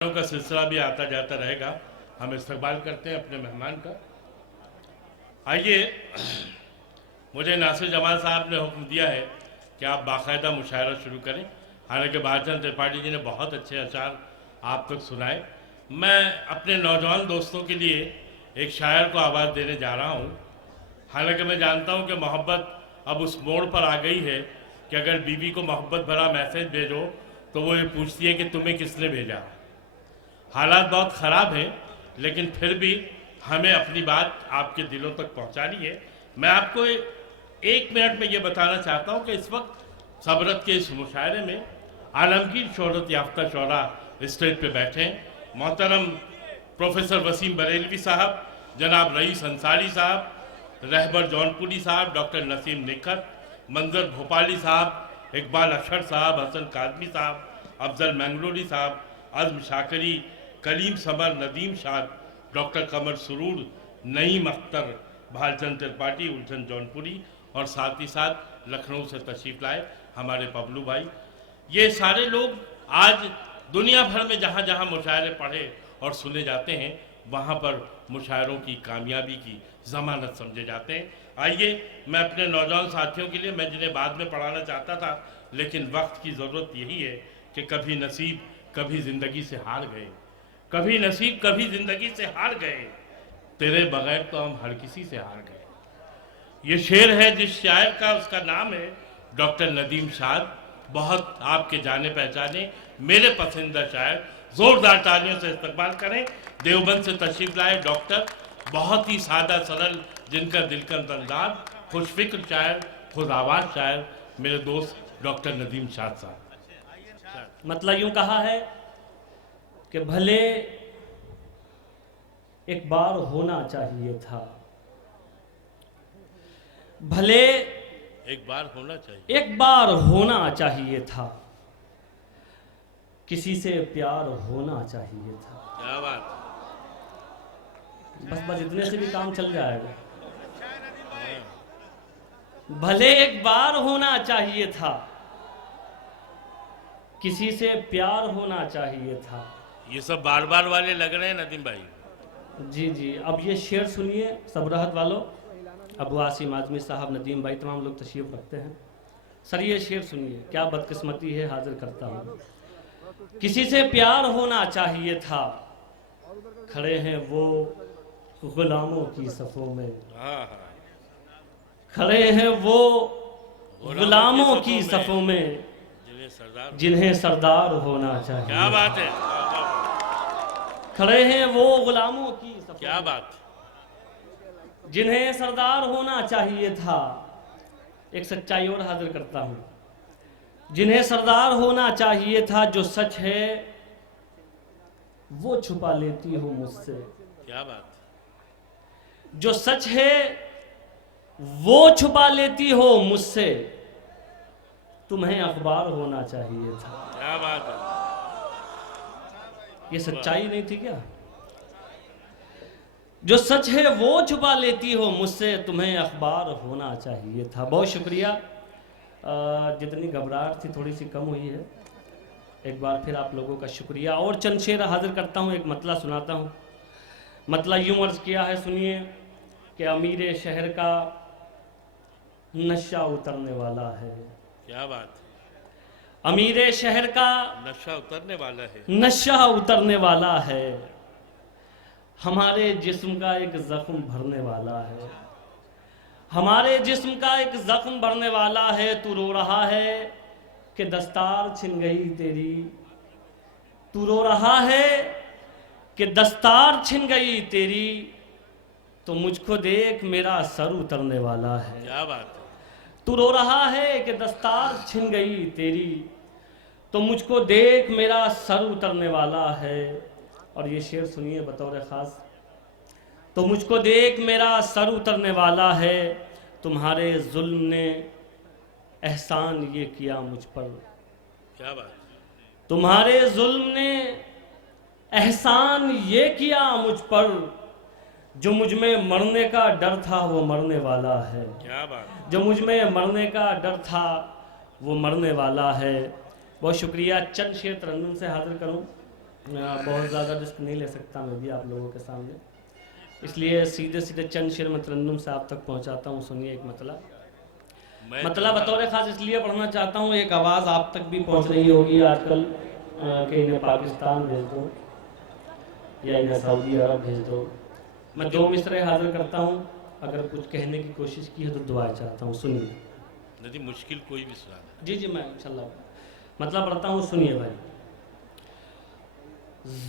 का सिलसिला भी आता जाता रहेगा। हम इस्तकबाल करते हैं अपने मेहमान का। आइए, मुझे नासिर जमाल साहब ने हुक्म दिया है कि आप बाकायदा मुशायरा शुरू करें। हालांकि भालचंद त्रिपाठी जी ने बहुत अच्छे अशार आप तक सुनाए। मैं अपने नौजवान दोस्तों के लिए एक शायर को आवाज़ देने जा रहा हूँ। हालांकि मैं जानता हूँ कि मोहब्बत अब उस मोड़ पर आ गई है कि अगर बीवी को मोहब्बत भरा मैसेज भेजो तो वो ये पूछती है कि तुम्हें किसने भेजा। हालात बहुत ख़राब हैं, लेकिन फिर भी हमें अपनी बात आपके दिलों तक पहुंचानी है। मैं आपको एक मिनट में ये बताना चाहता हूं कि इस वक्त सबरत के इस मुशायरे में आलमगीर शोहरत याफ्ता शोरा स्टेज पे बैठे हैं। मोहतरम प्रोफेसर वसीम बरेलवी साहब, जनाब रईस अंसारी साहब, रहबर जौनपुरी साहब, डॉक्टर नसीम निखत, मंजर भोपाली साहब, इकबाल अशर साहब, हसन कादमी साहब, अफजल मैंगलोरी साहब, अज़्म शाकरी, कलीम समर, नदीम शाद, डॉक्टर कमर सुरूर, नईम अख्तर, भालचंद त्रिपाठी, उलझन जौनपुरी और साथ ही साथ लखनऊ से तशरीफ़ लाए हमारे पबलू भाई। ये सारे लोग आज दुनिया भर में जहाँ जहाँ मुशायरे पढ़े और सुने जाते हैं वहाँ पर मुशायरों की कामयाबी की ज़मानत समझे जाते हैं। आइए, मैं अपने नौजवान साथियों के लिए, मैं जिन्हें बाद में पढ़ाना चाहता था लेकिन वक्त की ज़रूरत यही है कि कभी नसीब कभी ज़िंदगी से हार गए, कभी नसीब कभी ज़िंदगी से हार गए, तेरे बगैर तो हम हर किसी से हार गए। ये शेर है जिस शायर का, उसका नाम है डॉक्टर नदीम शाद। बहुत आपके जाने पहचाने मेरे पसंदीदा शायर। ज़ोरदार तालियों से इस्तकबाल करें। देवबंद से तशरीफ़ लाए डॉक्टर, बहुत ही सादा सरल, जिनका दिलकश अंदाज, खुशफिक्र शायर, खुदावाज शायर, मेरे दोस्त डॉक्टर नदीम शाद साहब। मतलब यूं कहा है कि भले एक बार होना चाहिए था, भले एक बार होना चाहिए, एक बार होना चाहिए था, किसी से प्यार होना चाहिए था। क्या बात। बस इतने से भी काम चल जाएगा। भले एक बार होना चाहिए था, किसी से प्यार होना चाहिए था। ये सब बार बार वाले लग रहे हैं नदीम भाई। जी जी, अब ये शेर सुनिए सबरहत वालों। अबू आसिम आजमी साहब, नदीम भाई, तमाम लोग तशरीफ़ रखते हैं। सर ये शेर सुनिए, क्या बदकिस्मती है, हाजिर करता हूँ। किसी से प्यार होना चाहिए था, खड़े हैं वो गुलामों की सफ़ों में, खड़े हैं वो गुलामों की सफ़ों में, जिन्हें सरदार होना चाहिए। क्या बात है, खड़े हैं वो गुलामों की सफ़ों, क्या बात, जिन्हें सरदार होना चाहिए था। एक सच्चाई और हाजिर करता हूँ। जिन्हें सरदार होना चाहिए था, जो सच है वो छुपा लेती हो मुझसे। क्या बात, जो सच है वो छुपा लेती हो मुझसे, तुम्हें अखबार होना चाहिए था। क्या बात है। ये सच्चाई नहीं थी क्या? जो सच है वो छुपा लेती हो मुझसे, तुम्हें अखबार होना चाहिए था। बहुत शुक्रिया। जितनी घबराहट थी थोड़ी सी कम हुई है। एक बार फिर आप लोगों का शुक्रिया। और चंद शेर हाजिर करता हूँ, एक मतला सुनाता हूँ। मतला यूं अर्ज किया है, सुनिए कि अमीर शहर का नशा उतरने वाला है। क्या बात, अमीर शहर का नशा उतरने वाला है, नशा उतरने वाला है, हमारे जिस्म का एक जख्म भरने वाला है, हमारे जिस्म का एक जख्म भरने वाला है। तू रो रहा है कि दस्तार छिन गई तेरी, तू रो रहा है कि दस्तार छिन गई तेरी, तो मुझको देख मेरा सर उतरने वाला है। क्या बात, तू रो रहा है कि दस्तार छिन गई तेरी, तो मुझको देख मेरा सर उतरने वाला है। और ये शेर सुनिए बतौर ख़ास। तो मुझको देख मेरा सर उतरने वाला है, तुम्हारे जुल्म ने एहसान ये किया मुझ पर। क्या बात, तुम्हारे जुल्म ने एहसान ये किया मुझ पर, जो मुझ में मरने का डर था वो मरने वाला है। क्या बात, जो मुझ में मरने का डर था वो मरने वाला है। बहुत शुक्रिया। चंद शेर तरन्नुम से हाजिर करूं। बहुत ज़्यादा रिस्क नहीं ले सकता मैं भी आप लोगों के सामने, इसलिए सीधे सीधे चंद शेर में तरन्नुम से आप तक पहुंचाता हूं। सुनिए एक मतलब बतौर ख़ास इसलिए पढ़ना चाहता हूं, एक आवाज़ आप तक भी पहुंच रही होगी आजकल कि इन्हें पाकिस्तान भेज दो या इन्हें सऊदी अरब भेज दो। मैं 2 मिसरे हाजिर करता हूं, अगर कुछ कहने की कोशिश की है तो दुआ चाहता हूं। सुनिए। नहीं, मुश्किल कोई भी सुना दे। जी मैं इंशाल्लाह मतलब पढ़ता हूँ, सुनिए भाई।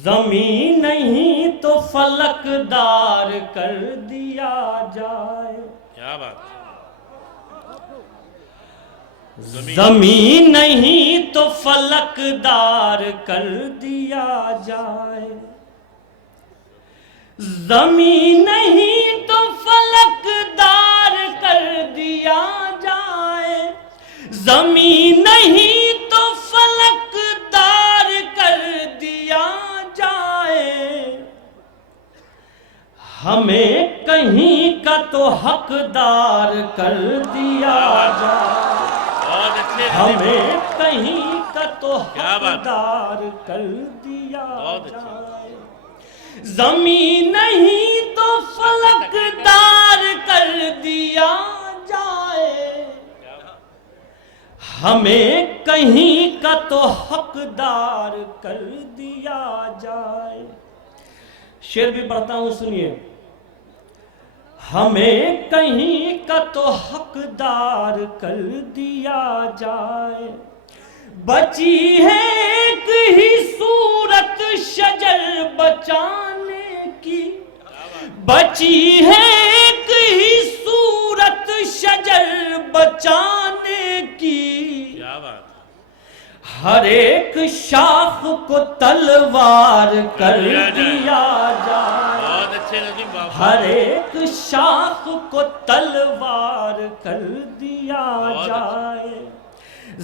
ज़मीन नहीं तो फलकदार कर दिया जाए। क्या बात। ज़मीन नहीं तो फलकदार कर दिया जाए। ज़मीन नहीं तो फलकदार कर दिया जाए। ज़मीन नहीं तो फलकदार कर दिया जाए। हमें कहीं का तो हकदार कर दिया जाए। हमें कहीं का तो हकदार कर दिया जाए। ज़मीन नहीं तो फलकदार कर दिया जाए। हमें कहीं का तो हकदार कर दिया जाए। शेर भी पढ़ता हूं, सुनिए। हमें कहीं का तो हकदार कर दिया जाए। बची है एक ही सूरत शजर बचाने की। बची है एक ही सूरत शजर बचाने की। क्या बात। हर एक शाख को तलवार कर दिया जाए। बहुत अच्छे नदीम बाबा। हर एक शाख को तलवार कर दिया जाए।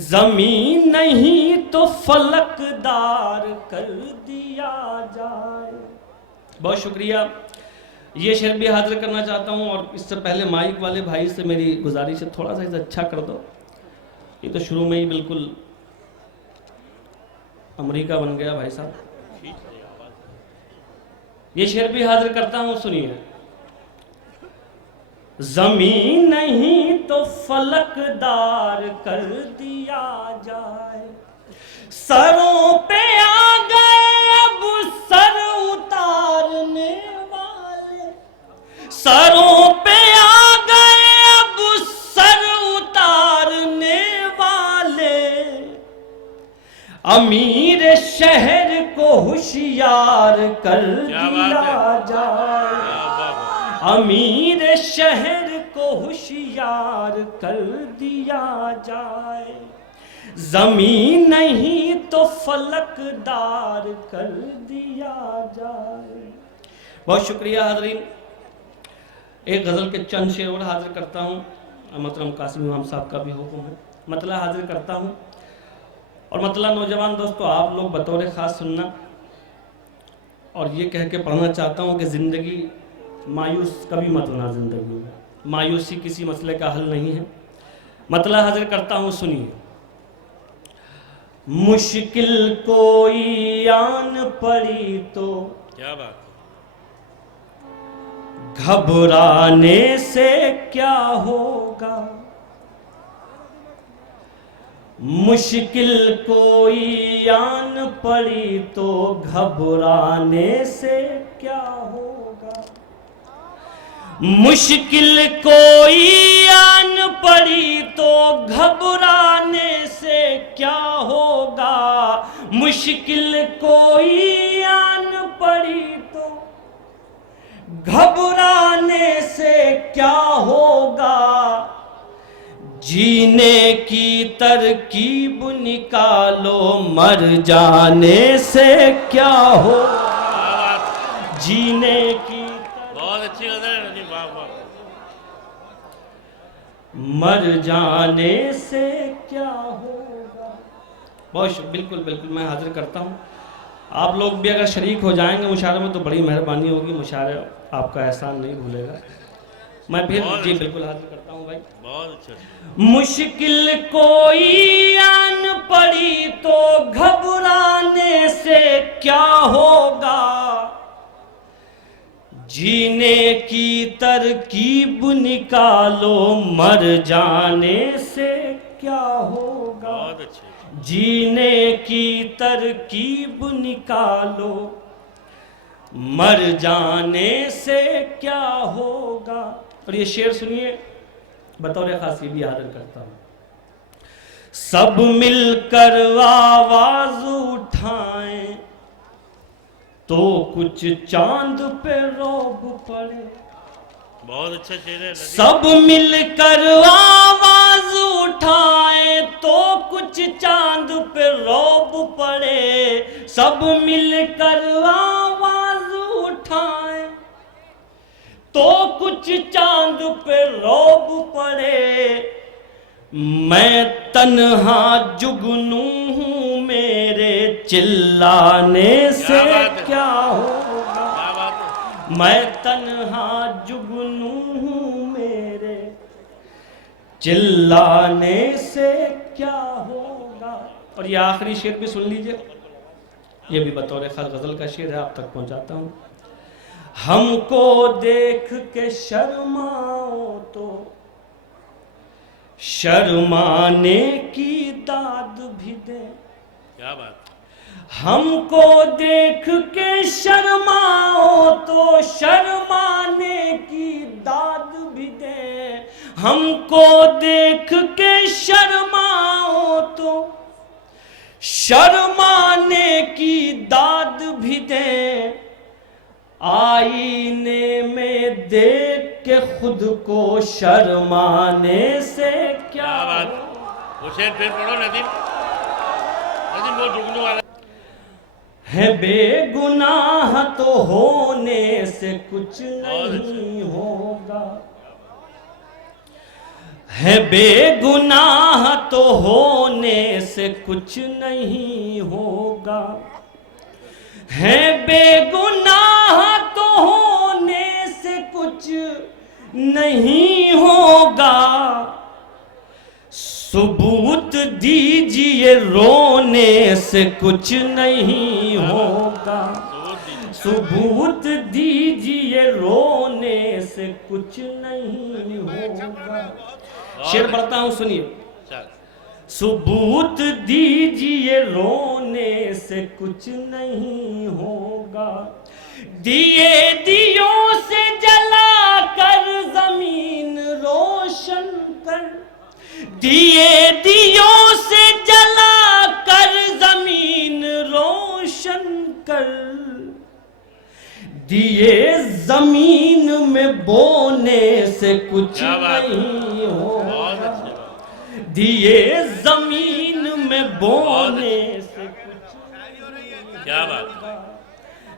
ज़मीन नहीं तो फलकदार कर दिया जाए। बहुत शुक्रिया। ये शेर भी हाजिर करना चाहता हूँ, और इससे पहले माइक वाले भाई से मेरी गुजारिश है, थोड़ा सा इसे अच्छा कर दो। ये तो शुरू में ही बिल्कुल अमेरिका बन गया भाई साहब। ये शेर भी हाजिर करता हूँ, सुनिए। ज़मीन नहीं तो फलकदार कर दिया जाए। सरों पे आ गए अब सर उतारने वाले। सरों पे आ गए अब सर उतारने वाले। अमीर शहर को होशियार कर दिया जाए। अमीर शहर को होशियार कर दिया जाए। ज़मीन नहीं तो फलकदार कर दिया जाए। बहुत शुक्रिया हाज़रीन। एक गज़ल के चंद शेर और हाजिर करता हूँ। मोहतरम कासिम इमाम साहब का भी हुक्म है, मतलब हाजिर करता हूँ। और मतलब नौजवान दोस्तों, आप लोग बतौर ख़ास सुनना, और ये कह के पढ़ना चाहता हूँ कि ज़िंदगी मायूस कभी मत होना। ज़िंदगी में मायूसी किसी मसले का हल नहीं है। मतलब हाजिर करता हूँ, सुनिए। मुश्किल कोई आन पड़ी तो क्या बात। घबराने से क्या होगा। मुश्किल कोई आन पड़ी तो घबराने से क्या होगा। मुश्किल कोई आन पड़ी तो घबराने से क्या होगा। मुश्किल कोई आन पड़ी तो घबराने से क्या होगा। जीने की तरकीब निकालो, मर जाने से क्या होगा। जीने की बहुत अच्छी गज़ल है नदीम बाबा। मर जाने से क्या होगा। बहुत बिल्कुल बिल्कुल मैं हाजिर करता हूँ। आप लोग भी अगर शरीक हो जाएंगे मुशायरे में तो बड़ी मेहरबानी होगी। मुशायरे आपका एहसान नहीं भूलेगा। मैं फिर बहुत जी अच्छा। बिल्कुल हाजिर करता हूँ भाई। बहुत अच्छा। मुश्किल कोई आन पड़ी तो घबराने से क्या होगा, जीने की तरकीब निकालो मर जाने से क्या होगा, बहुत अच्छे। जीने की तरकीब निकालो मर जाने से क्या होगा। और ये शेर सुनिए, बतौर खास ये भी हाजिर करता हूं। सब मिलकर आवाज उठाएं तो कुछ चांद पे रौब पड़े, बहुत अच्छा शेर है। सब मिलकर आवाज उठाएं तो कुछ चांद पे रौब पड़े, सब मिलकर आवाज उठाएं तो कुछ चांद पे रौब पड़े, मैं तन्हा जुगनू हूं मेरे चिल्लाने से क्या होगा, क्या बात है। मैं तन्हा जुगनू हूं मेरे चिल्लाने से क्या होगा। और ये आखिरी शेर भी सुन लीजिए, ये भी बतौर खास गजल का शेर है, आप तक पहुंचाता हूं। हमको देख के शर्माओ तो शर्माने की दाद भी दे, क्या बात। हमको देख के शर्माओ तो शर्माने की दाद भी दे, हमको देख के शर्माओ तो शर्माने की दाद भी दे, आईने में देख के खुद को शर्माने से क्या बात। हुसैन फिर पढ़ो नदीम। नदीम वो जुगनू वाला है, बेगुनाह तो होने से कुछ नहीं होगा, है बेगुनाह तो होने से कुछ नहीं होगा, है बेगुनाह तो होने से कुछ नहीं होगा, सबूत दीजिए रोने से कुछ नहीं होगा, सबूत दीजिए रोने से कुछ नहीं होगा। शेर पढ़ता हूं सुनिए। सबूत दीजिए रोने से कुछ नहीं होगा, दिए दियों से जला कर जमीन रोशन कर, दिए दियों से जला कर जमीन रोशन कर, दिए जमीन में बोने से कुछ नहीं होगा, दिए जमीन में बोने से कुछ क्या बात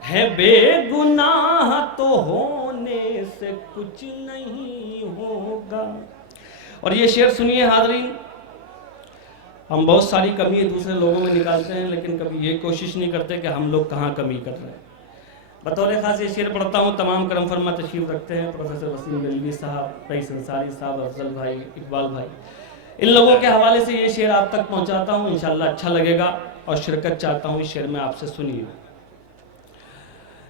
है, बेगुनाह तो होने से कुछ नहीं होगा। और ये शेर सुनिए हाज़रीन, हम बहुत सारी कमी दूसरे लोगों में निकालते हैं लेकिन कभी ये कोशिश नहीं करते कि हम लोग कहाँ कमी कर रहे हैं। बतौर खास ये शेर पढ़ता हूँ। तमाम करम फरमा तशरीफ रखते हैं प्रोफेसर वसीम गलवी साहब, रईस अंसारी साहब, अफजल भाई, इकबाल भाई, इन लोगों के हवाले से ये शेर आप तक पहुँचाता हूँ, इंशाल्लाह अच्छा लगेगा और शिरकत चाहता हूँ इस शेर में आपसे। सुनिए।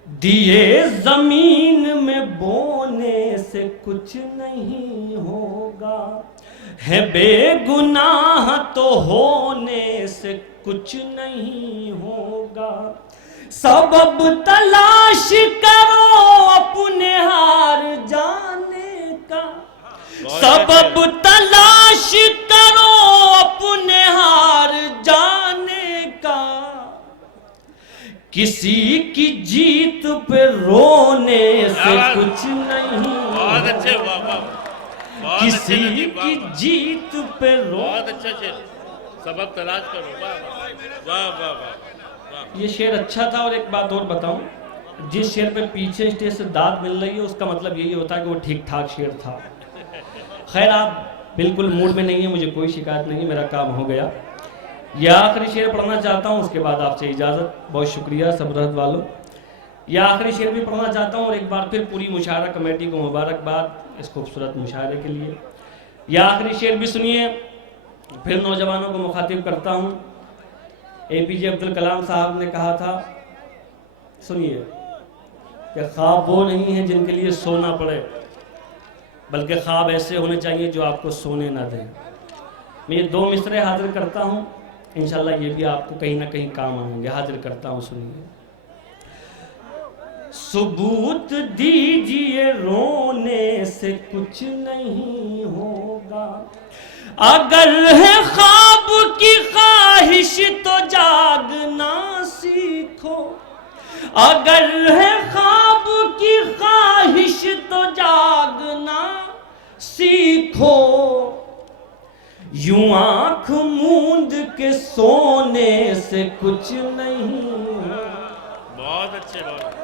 दिए जमीन में बोने से कुछ नहीं होगा, है बेगुनाह तो होने से कुछ नहीं होगा, सबब तलाश करो अपने हार जाने का, सबब तलाश करो अपने हार जाने का, किसी की जीत पे रोने से कुछ नहीं, बहुत अच्छे, वाह वाह, किसी की जीत पे बहुत अच्छा शेर, सबब तलाश करो, वाह वाह वाह वाह। ये शेर अच्छा था। और एक बात और बताऊं, जिस शेर पे पीछे स्टेज से दाद मिल रही है उसका मतलब यही होता है कि वो ठीक ठाक शेर था। खैर आप बिल्कुल मूड में नहीं है, मुझे कोई शिकायत नहीं, मेरा काम हो गया। ये आखिरी शेर पढ़ना चाहता हूँ, उसके बाद आपसे इजाज़त। बहुत शुक्रिया सब रहत वालों। यह आखिरी शेर भी पढ़ना चाहता हूँ और एक बार फिर पूरी मुशायरा कमेटी को मुबारकबाद इस खूबसूरत मुशायरे के लिए। यह आखिरी शेर भी सुनिए, फिर नौजवानों को मुखातिब करता हूँ। APJ अब्दुल कलाम साहब ने कहा था, सुनिए, कि ख्वाब वो नहीं है जिनके लिए सोना पड़े, बल्कि ख्वाब ऐसे होने चाहिए जो आपको सोने ना दें। मैं ये 2 मिसरे हाजिर करता हूँ, इंशाल्लाह ये भी आपको कहीं ना कहीं काम आएंगे। हाजिर करता हूँ, सुनिए। सबूत दीजिए रोने से कुछ नहीं होगा, अगर है ख्वाब की ख्वाहिश तो जागना सीखो, अगर है ख्वाब की ख्वाहिश तो जागना सीखो, यूं आंख मूंद के सोने से कुछ नहीं। बहुत अच्छे, बहुत